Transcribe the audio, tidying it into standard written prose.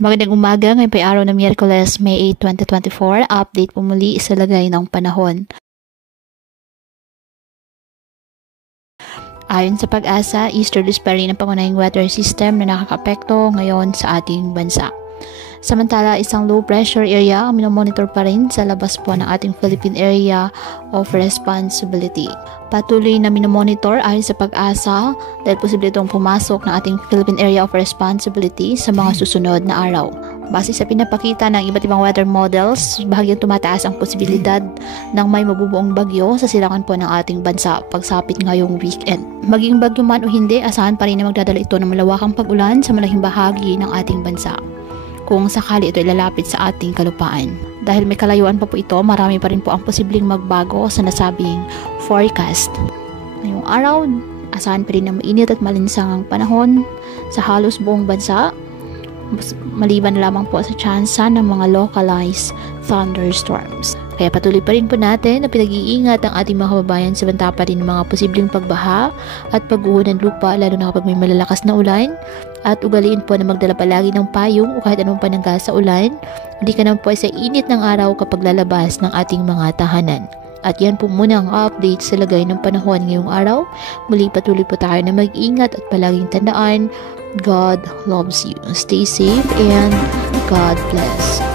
Magandang umaga, ngayon pa araw ng Miyerkules, May 8, 2024. Update po muli sa lagay ng panahon. Ayon sa Pag-asa, easterlies pa rin ang pangunahing weather system na nakakaapekto ngayon sa ating bansa. Samantala, isang low pressure area ang minomonitor pa rin sa labas po ng ating Philippine Area of Responsibility. Patuloy na minomonitor ayon sa Pag-asa dahil posible itong pumasok ng ating Philippine Area of Responsibility sa mga susunod na araw. Base sa pinapakita ng iba't ibang weather models, bahagyang tumataas ang posibilidad ng may mabubuong bagyo sa silangan po ng ating bansa pagsapit ngayong weekend. Maging bagyo man o hindi, asahan pa rin na magdadala ito ng malawakang pag-ulan sa malaking bahagi ng ating bansa kung sakali ito ilalapit sa ating kalupaan. Dahil may kalayuan pa po ito, marami pa rin po ang posibleng magbago sa nasabing forecast. Ngayong araw, asahan pa rin na mainit at malinsang ang panahon sa halos buong bansa, maliban lamang po sa tsansa ng mga localized thunderstorms. Kaya patuloy pa rin po natin na pinag-iingat ang ating mga kababayan sa banta pa rin ng mga posibleng pagbaha at pagguho ng lupa, lalo na kapag may malalakas na ulan, at ugaliin po na magdala palagi ng payong o kahit anong panangga sa ulan. Hindi ka naman po sa init ng araw kapag lalabas ng ating mga tahanan. At yan po muna ang update sa lagay ng panahon ngayong araw. Muli patuloy po tayo na mag-ingat at palaging tandaan, God loves you. Stay safe and God bless.